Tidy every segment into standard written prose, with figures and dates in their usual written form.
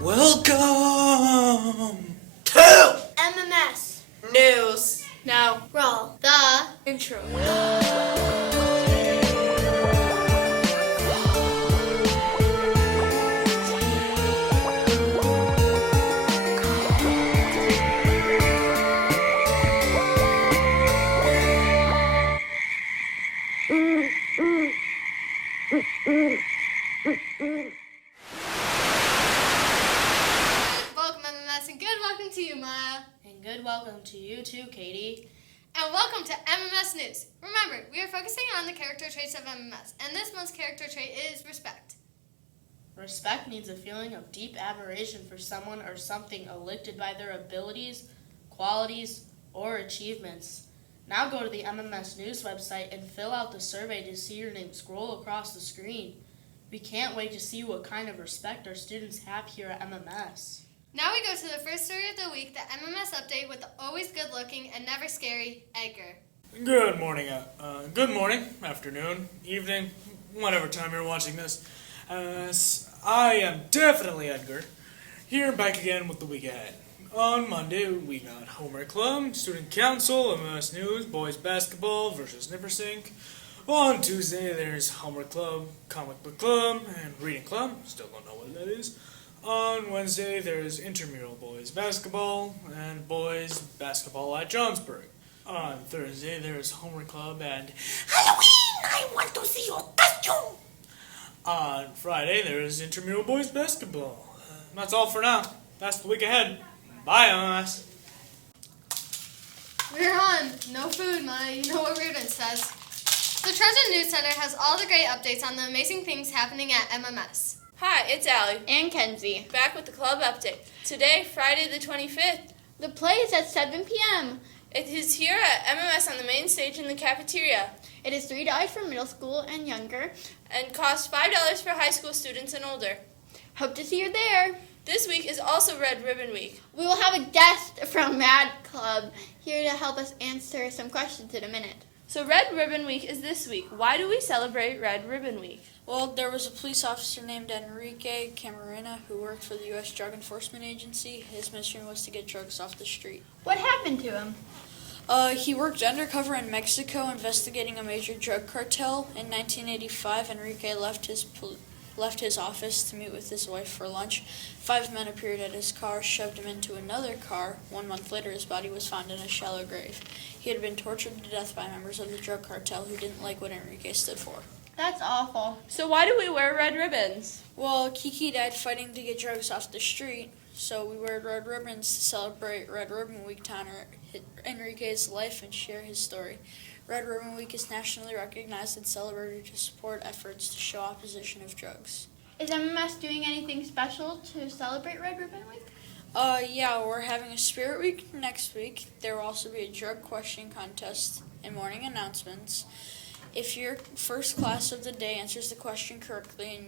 Welcome to MMS News. Now roll the intro. Welcome MMS and good welcome to you, Maya. And good welcome to you too, Katie. And welcome to MMS News. Remember, we are focusing on the character traits of MMS, and this month's character trait is respect. Respect means a feeling of deep admiration for someone or something elicited by their abilities, qualities, or achievements. Now go to the MMS News website and fill out the survey to see your name scroll across the screen. We can't wait to see what kind of respect our students have here at MMS. Now we go to the first story of the week, the MMS update with the always good-looking and never scary Edgar. Good morning, afternoon, evening, whatever time you're watching this. I am definitely Edgar, here back again with the week ahead. On Monday, we got Homework Club, Student Council, MMS News, Boys Basketball versus Nippersink. On Tuesday, there's Homework Club, Comic Book Club, and Reading Club. Still don't know what that is. On Wednesday, there's Intramural Boys Basketball and Boys Basketball at Johnsburg. On Thursday, there's Homework Club and Halloween! I want to see your costume! On Friday, there's Intramural Boys Basketball. That's all for now. That's the week ahead. Bye, MMS. We're on No Food, Maya. You know what Ribbon says. The Trojan News Center has all the great updates on the amazing things happening at MMS. Hi, it's Allie. And Kenzie. Back with the club update. Today, Friday the 25th. The play is at 7 p.m. It is here at MMS on the main stage in the cafeteria. It is $3 for middle school and younger. And costs $5 for high school students and older. Hope to see you there. This week is also Red Ribbon Week. We will have a guest from Mad Club here to help us answer some questions in a minute. So Red Ribbon Week is this week. Why do we celebrate Red Ribbon Week? Well, there was a police officer named Enrique Camarena who worked for the U.S. Drug Enforcement Agency. His mission was to get drugs off the street. What happened to him? He worked undercover in Mexico investigating a major drug cartel. In 1985, Enrique left his office to meet with his wife for lunch. 5 men appeared at his car, shoved him into another car. 1 month later, his body was found in a shallow grave. He had been tortured to death by members of the drug cartel who didn't like what Enrique stood for. That's awful. So why do we wear red ribbons? Well, Kiki died fighting to get drugs off the street, so we wear red ribbons to celebrate Red Ribbon Week to honor Enrique's life and share his story. Red Ribbon Week is nationally recognized and celebrated to support efforts to show opposition of drugs. Is MMS doing anything special to celebrate Red Ribbon Week? Yeah, we're having a Spirit Week next week. There will also be a drug question contest and morning announcements. If your first class of the day answers the question correctly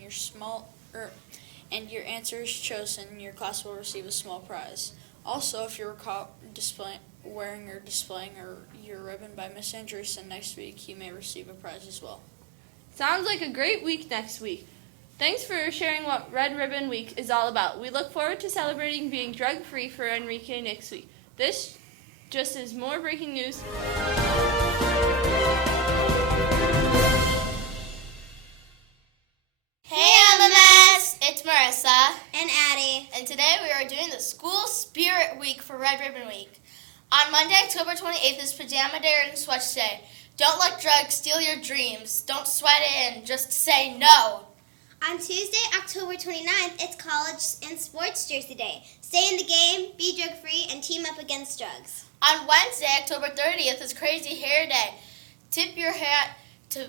and your answer is chosen, your class will receive a small prize. Also, if you're caught wearing or displaying your ribbon by Miss Andreessen next week, you may receive a prize as well. Sounds like a great week next week. Thanks for sharing what Red Ribbon Week is all about. We look forward to celebrating being drug-free for Enrique next week. This just is more breaking news. Hey MMS, it's Marissa and Addie. and today we are doing the School Spirit Week for Red Ribbon Week. On Monday, October 28th is Pajama Day and Sweat Day. Don't let drugs steal your dreams. Don't sweat it in, just say no. On Tuesday, October 29th, it's College and Sports Jersey Day. Stay in the game, be drug-free, and team up against drugs. On Wednesday, October 30th is Crazy Hair Day. Tip your hat to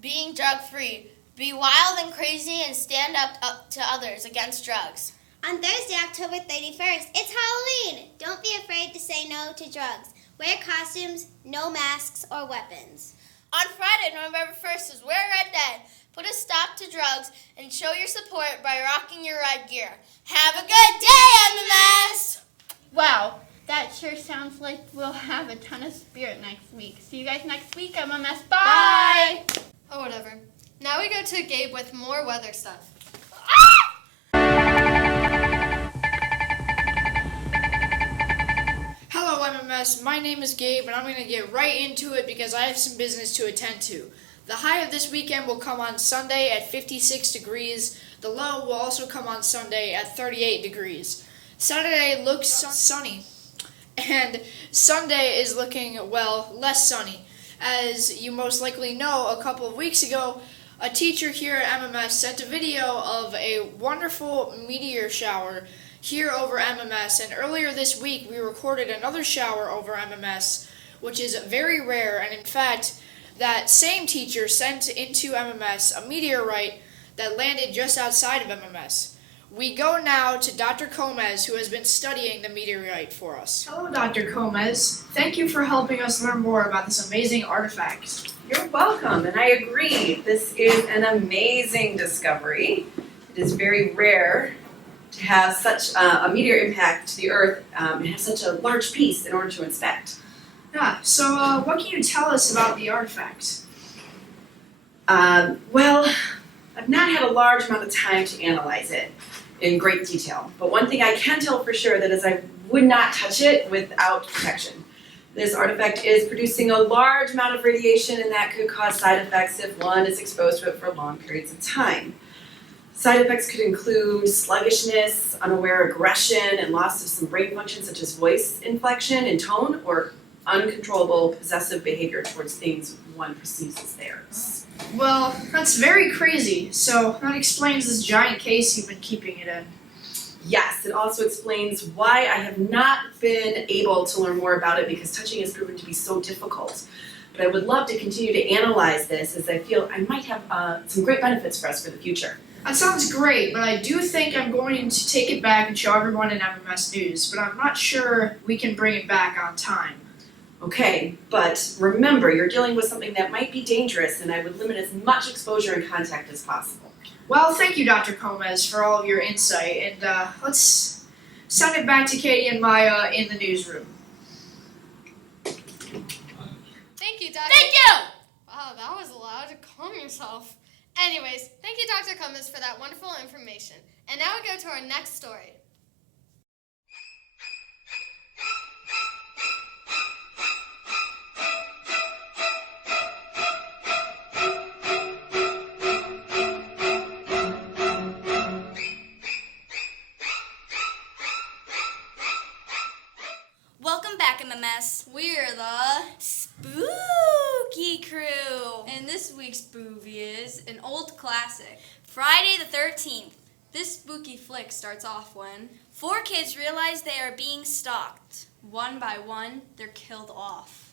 being drug-free. Be wild and crazy and stand up to others against drugs. On Thursday, October 31st, it's Halloween. Don't be afraid to say no to drugs. Wear costumes, no masks or weapons. On Friday, November 1st is Wear Red Day. Put a stop to drugs and show your support by rocking your red gear. Have a good day, MMS! Wow, that sure sounds like we'll have a ton of spirit next week. See you guys next week, MMS. Bye! Oh, whatever. Now we go to Gabe with more weather stuff. Ah! MMS. My name is Gabe, and I'm going to get right into it because I have some business to attend to. The high of this weekend will come on Sunday at 56 degrees. The low will also come on Sunday at 38 degrees. Saturday looks sunny, and Sunday is looking, well, less sunny. As you most likely know, a couple of weeks ago, a teacher here at MMS sent a video of a wonderful meteor shower here over MMS, and earlier this week we recorded another shower over MMS, which is very rare, and in fact, that same teacher sent into MMS a meteorite that landed just outside of MMS. We go now to Dr. Gomez, who has been studying the meteorite for us. Hello, Dr. Gomez. Thank you for helping us learn more about this amazing artifact. You're welcome, and I agree. This is an amazing discovery. It is very rare to have such a meteor impact to the Earth and have such a large piece in order to inspect. Yeah, so what can you tell us about the artifact? Well, I've not had a large amount of time to analyze it in great detail, but one thing I can tell for sure that is I would not touch it without protection. This artifact is producing a large amount of radiation, and that could cause side effects if one is exposed to it for long periods of time. Side effects could include sluggishness, unaware aggression, and loss of some brain functions such as voice inflection and tone, or uncontrollable possessive behavior towards things one perceives as theirs. Well, that's very crazy. So that explains this giant case you've been keeping it in. Yes, it also explains why I have not been able to learn more about it because touching has proven to be so difficult. But I would love to continue to analyze this as I feel I might have some great benefits for us for the future. That sounds great, but I do think I'm going to take it back and show everyone in MMS News, but I'm not sure we can bring it back on time. Okay, but remember, you're dealing with something that might be dangerous, and I would limit as much exposure and contact as possible. Well, thank you, Dr. Gomez, for all of your insight, and let's send it back to Katie and Maya in the newsroom. Thank you, Dr. Thank you! Wow, that was loud. Calm yourself. Anyways, thank you, Dr. Cummins, for that wonderful information. And now we go to our next story. Welcome back, MMS. We're the Spooky Crew. And this week's movie is an old classic. Friday the 13th. This spooky flick starts off when, 4 kids realize they are being stalked. one by one, they're killed off.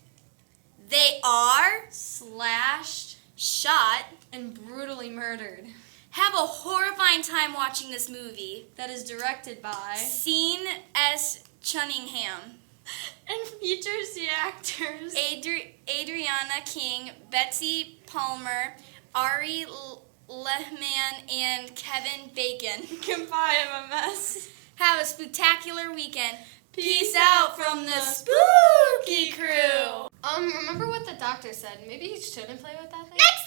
They are Slashed shot. and brutally murdered. Have a horrifying time watching this movie. That is directed by Sean S. Cunningham. and features the actors Adriana King, Betsy Palmer, Ari Lehman, and Kevin Bacon. Goodbye, MMS. Have a spooktacular weekend. Peace out from the Spooky Crew. Remember what the doctor said. Maybe you shouldn't play with that thing? Next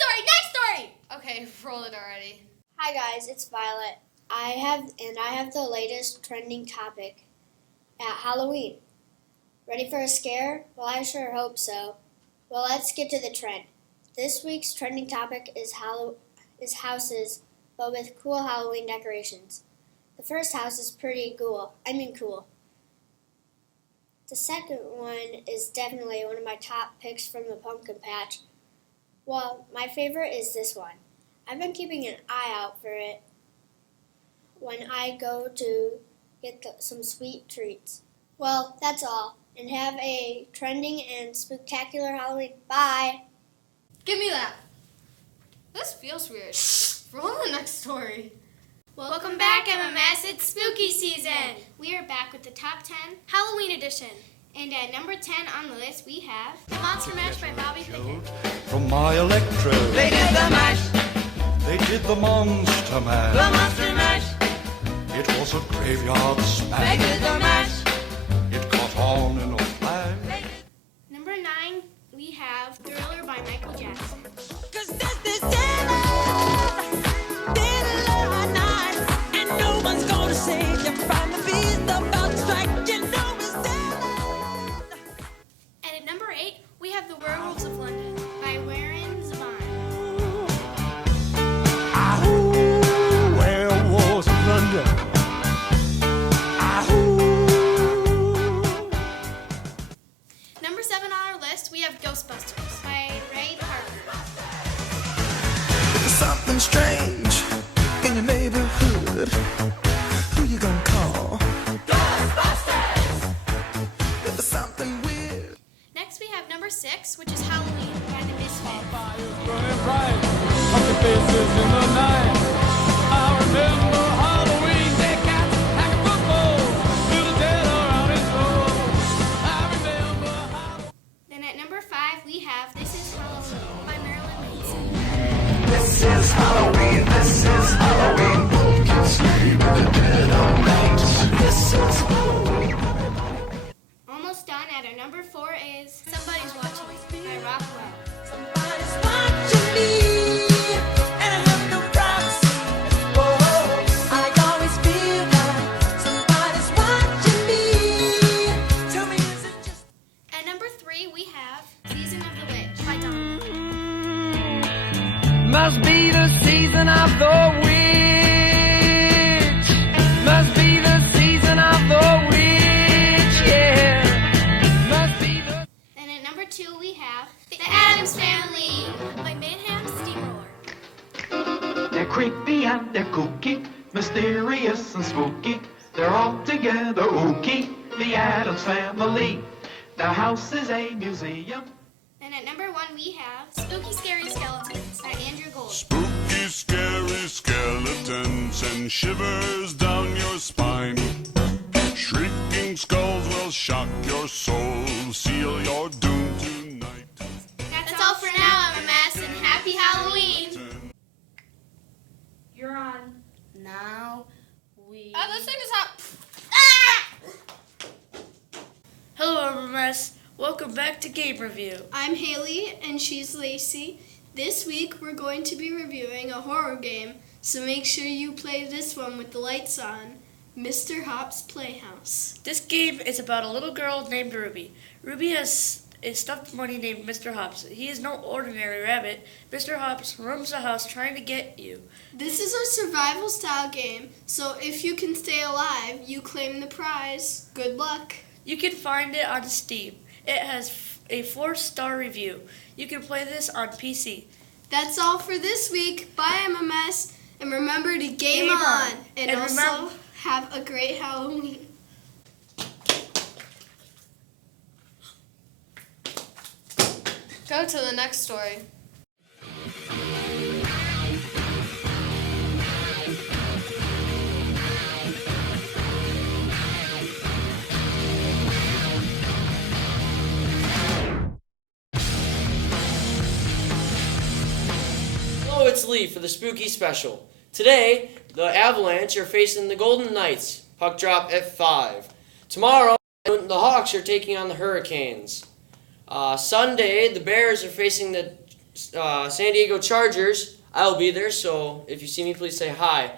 story. Okay, roll it already. Hi guys, it's Violet. I have the latest trending topic at Halloween. Ready for a scare? Well, I sure hope so. Well, let's get to the trend. This week's trending topic is houses, but with cool Halloween decorations. The first house is pretty cool. Cool. The second one is definitely one of my top picks from the pumpkin patch. Well, my favorite is this one. I've been keeping an eye out for it when I go to get some sweet treats. Well, that's all. And have a trending and spooktacular Halloween. Bye! Give me that. This feels weird. Roll the next story. Welcome back, MMS. It's spooky season. We are back with the top 10 Halloween edition. And at number 10 on the list, we have The Monster Mash by Bobby Pickett. From my electro, they did the mash. They did the monster mash. The monster mash. It was a graveyard smash. They did the mash. It caught on in a flash. Number 9, we have Thriller by Michael Jackson. 'Cause this dead night, and no one's gonna save you from the beast about to strike. You know it's dead. shivers in the night. I remember Halloween, dead cats, hack a football, little dead around his door. I remember Halloween. Then at number 5, we have This Is Halloween by Marilyn Manson. This is Halloween, this is Halloween. Pumpkin sleep with the dead of night. This is Halloween. Almost done. At our number 4 is Somebody's Watching Me by Rockwell. Somebody's watching me, and I have no privacy. Oh, I always feel like somebody's watching me. Tell me, is it just... At number 3, we have Season of the Witch by Dawn. Must be the season of the witch. Must be the season of the witch, yeah. Must be the... And at number 2, we have The Addams Family by Mayhem Steamroller. They're creepy and they're kooky, mysterious and spooky. They're all together ooky, the Addams Family. Their house is a museum. And at number 1, we have Spooky Scary Skeletons by Andrew Gold. Spooky, scary skeletons and shivers down your spine. Shrieking skulls will shock your soul, seal your doom tonight. That's all for now, MMS, and happy Halloween! You're on. Now we. Oh, this thing is hot. Hello, MMS. Welcome back to Game Review. I'm Haley, and she's Lacey. This week, we're going to be reviewing a horror game, so make sure you play this one with the lights on, Mr. Hop's Playhouse. This game is about a little girl named Ruby. Ruby has a stuffed bunny named Mr. Hops. He is no ordinary rabbit. Mr. Hops roams the house trying to get you. This is a survival-style game, so if you can stay alive, you claim the prize. Good luck. You can find it on Steam. It has a 4-star review. You can play this on PC. That's all for this week. Bye, MMS, and remember to game on. And also, have a great Halloween. Go to the next story. Hello, it's Lee for the Spooky Special. Today, the Avalanche are facing the Golden Knights. Puck drop at 5. Tomorrow, the Hawks are taking on the Hurricanes. Sunday, the Bears are facing the San Diego Chargers. I'll be there, so if you see me, please say hi.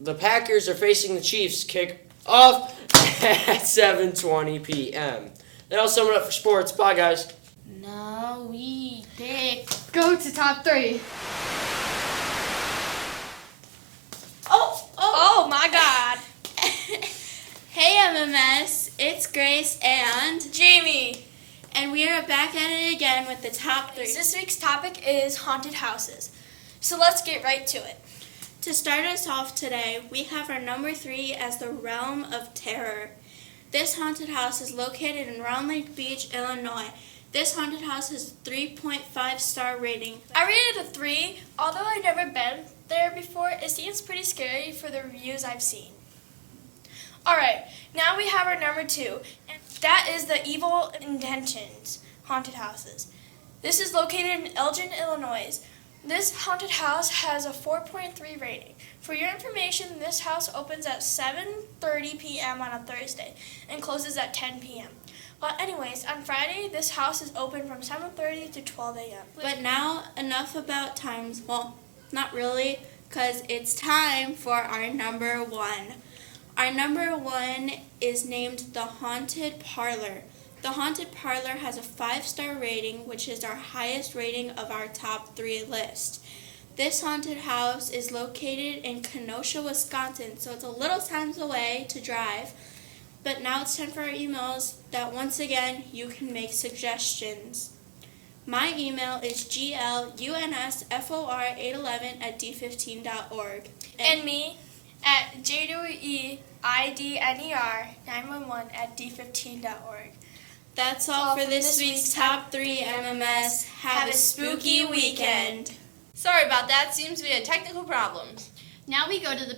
The Packers are facing the Chiefs. Kick off at 7:20 p.m. That'll sum it up for sports. Bye, guys. Now we pick. Go to top 3. Oh my god. Hey MMS, it's Grace and Jamie. and we are back at it again with the top 3. This week's topic is haunted houses. So let's get right to it. To start us off today, we have our number 3 as the Realm of Terror. This haunted house is located in Round Lake Beach, Illinois. This haunted house has a 3.5 star rating. I rated it a 3. Although I've never been there before, it seems pretty scary for the reviews I've seen. Alright, now we have our number 2, and that is the Evil Inventions haunted houses. This is located in Elgin, Illinois. This haunted house has a 4.3 rating. For your information, this house opens at 7:30 p.m. on a Thursday and closes at 10 p.m. But anyways, on Friday, this house is open from 7:30 to 12 a.m. But now, enough about times. Well, not really, because it's time for our number 1. Our number 1 is named The Haunted Parlor. The Haunted Parlor has a 5-star rating, which is our highest rating of our top 3 list. This haunted house is located in Kenosha, Wisconsin, so it's a little times away to drive. But now it's time for our emails that once again you can make suggestions. My email is glunsfor811@d15.org. And me at jweidner911@d15.org. That's all for this week's Top 3 MMS. Have a spooky weekend. Sorry about that. Seems we had technical problems. Now we go to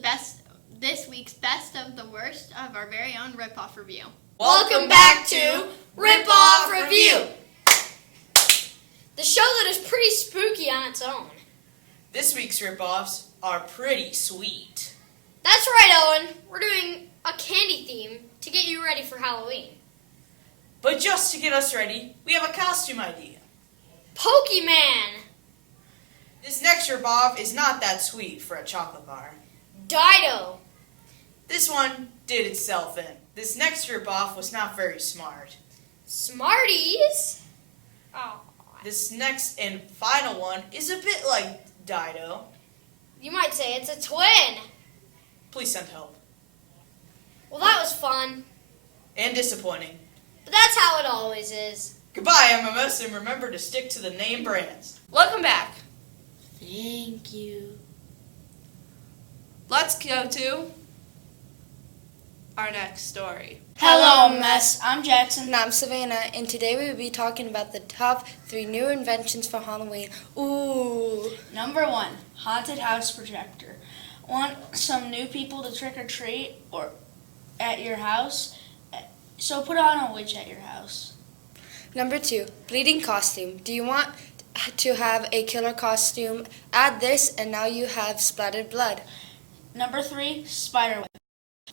this week's best of the worst of our very own rip-off review. Welcome back to Rip Off Review, the show that is pretty spooky on its own. This week's rip-offs are pretty sweet. That's right, Owen. We're doing a candy theme to get you ready for Halloween. But just to get us ready, we have a costume idea. Pokemon. This next rip-off is not that sweet for a chocolate bar. Dido. This one did itself in. This next rip-off was not very smart. Smarties. Oh. This next and final one is a bit like Dido. You might say it's a twin. Please send help. Well, that was fun. And disappointing. But that's how it always is. Goodbye, MMS, and remember to stick to the name brands. Welcome back. Thank you. Let's go to our next story. Hello, Mess. I'm Jackson. And I'm Savannah, and today we will be talking about the top 3 new inventions for Halloween. Ooh. Number 1, haunted house projector. Want some new people to trick or treat or at your house? So put on a witch at your house. Number 2, bleeding costume. Do you want to have a killer costume? Add this, and now you have splattered blood. Number 3, spider web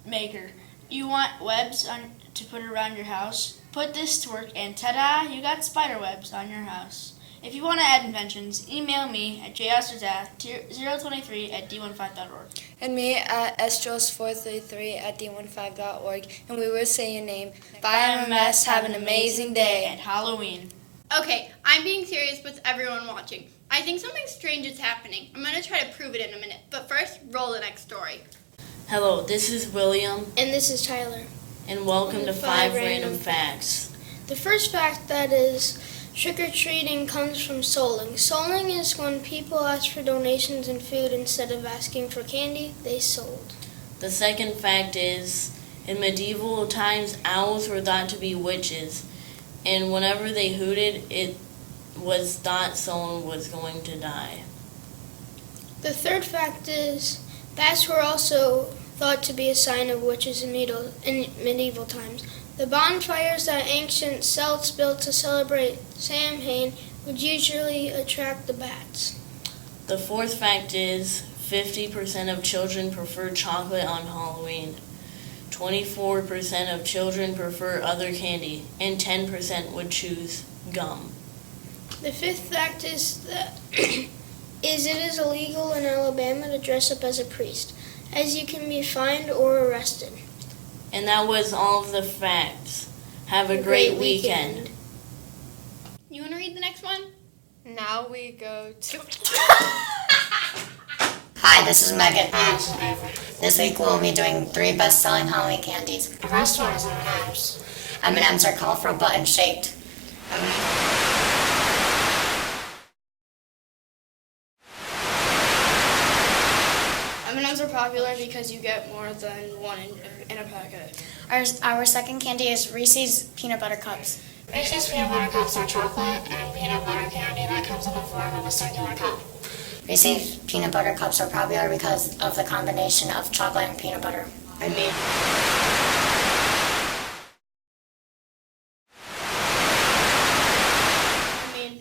maker. You want webs to put around your house? Put this to work, and ta-da, you got spider webs on your house. If you want to add inventions, email me at josterza023@d15.org. And me at estros433@d15.org, and we will say your name. Bye, MMS. Have an amazing day at Halloween. Okay, I'm being serious with everyone watching. I think something strange is happening. I'm going to try to prove it in a minute. But first, roll the next story. Hello, this is William. And this is Tyler. And welcome to 5 Random Facts. The first fact that is trick-or-treating comes from souling. Souling is when people ask for donations and food instead of asking for candy, they sold. The second fact is, in medieval times, owls were thought to be witches. And whenever they hooted, it was thought someone was going to die. The third fact is, bats were also thought to be a sign of witches in medieval times. The bonfires that ancient Celts built to celebrate Samhain would usually attract the bats. The fourth fact is 50% of children prefer chocolate on Halloween. 24% of children prefer other candy, and 10% would choose gum. The fifth fact is that it is illegal in Alabama to dress up as a priest, as you can be fined or arrested. And that was all of the facts. Have a great weekend. You want to read the next one? Now we go to... Hi, this is Megan. This week we'll be doing 3 best-selling Halloween candies. The first one is M&Ms. M&Ms are colorful button-shaped. M&Ms are popular because you get more than one in a packet. Our second candy is Reese's Peanut Butter Cups. Reese's Peanut Butter Cups are chocolate and peanut butter candy that comes in the form of a circular cup. Reese's Peanut Butter Cups are popular because of the combination of chocolate and peanut butter.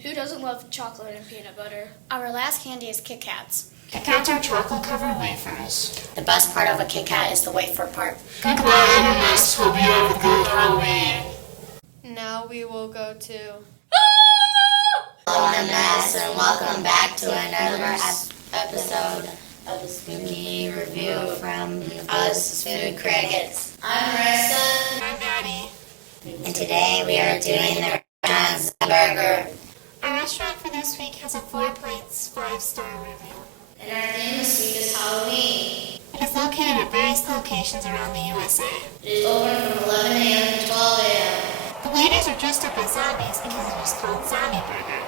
Who doesn't love chocolate and peanut butter? Our last candy is Kit Kats. Kit Kats are chocolate-covered wafers. The best part of a Kit Kat is the wafer part. Goodbye, MMS. Hope you have a good Halloween. Now we will go to... Hello, MMS, and welcome back to another episode of the Spooky Review from us Food Crickets. I'm Marissa. I'm Maddie. And today we are doing the restaurant's burger. Our restaurant for this week has a 4 plates, 5-star review. And our theme this week is Halloween. It is located at various locations around the USA. It is open from 11 a.m. to 12 a.m. The ladies are dressed up as zombies because it is called Zombie Burger.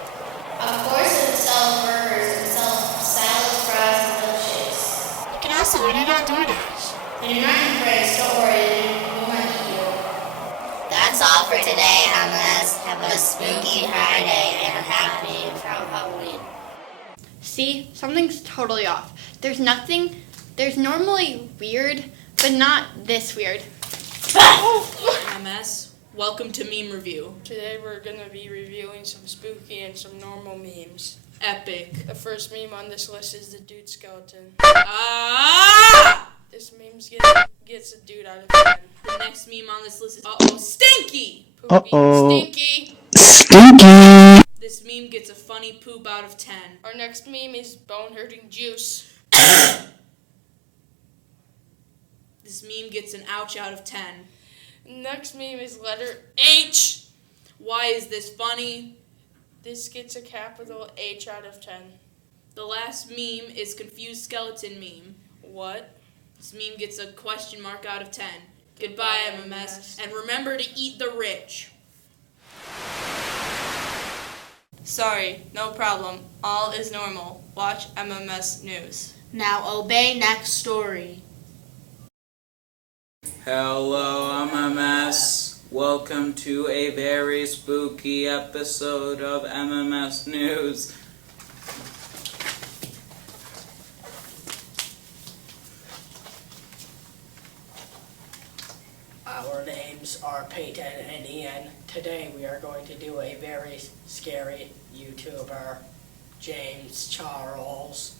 Of course, it sells burgers and sells salads, fries, and milkshakes. You can also order it on DoorDash. And you're not afraid, don't worry, we won't eat you. That's all for today, MMS. Have a spooky Friday and a happy Halloween. See, something's totally off. There's normally weird, but not this weird. MMS, welcome to Meme Review. Today we're going to be reviewing some spooky and some normal memes. Epic. The first meme on this list is the dude skeleton. This meme gets a dude out of 10. The next meme on this list is Stinky! Stinky! Stinky! This meme gets a funny poop out of 10. Our next meme is bone-hurting juice. This meme gets an ouch out of 10. Next meme is letter H. Why is this funny? This gets a capital H out of 10. The last meme is confused skeleton meme. What? This meme gets a question mark out of 10. Goodbye, MMS. And remember to eat the rich. Sorry, no problem. All is normal. Watch MMS News. Now obey next story. Hello, MMS. Welcome to a very spooky episode of MMS News. Our names are Peyton and Ian. Today we are going to do a very scary YouTuber, James Charles.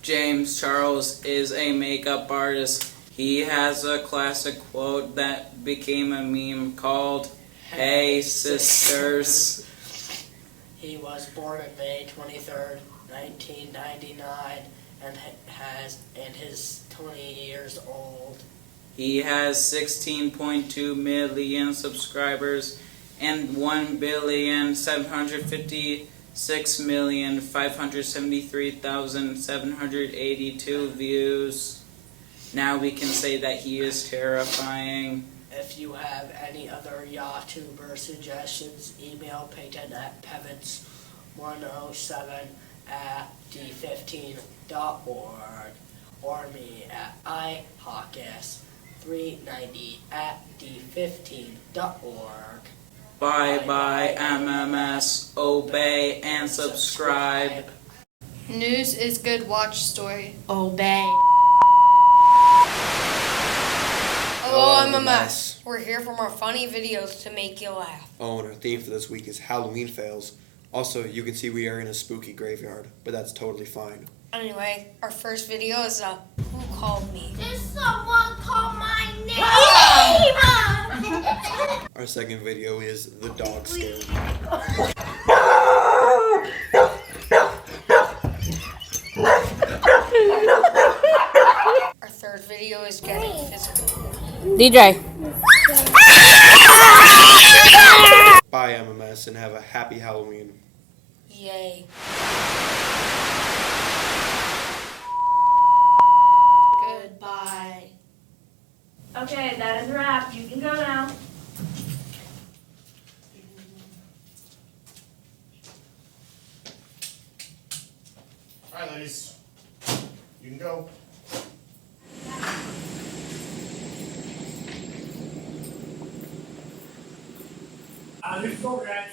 James Charles is a makeup artist. He has a classic quote that became a meme called, "Hey sisters." He was born on May 23rd, 1999 and is 20 years old. He has 16.2 million subscribers and 1,756,573,782 views. Now we can say that he is terrifying. If you have any other YouTuber suggestions, email Peyton at pevins107@d15.org or me at ihawkes390@d15.org. Bye MMS. Obey and subscribe. News is good, watch story. Obey. Hello, MMS. We're here for more funny videos to make you laugh. Oh, and our theme for this week is Halloween fails. Also, you can see we are in a spooky graveyard, but that's totally fine. Anyway, our first video is Who Called Me? Did someone call my name? Our second video is The Dog Scared Me. Our third video is Getting Physical. DJ. Bye, MMS, and have a happy Halloween. Yay. Goodbye. Okay, that is a wrap. You can go now. All right, ladies. You can go. This is over, guys.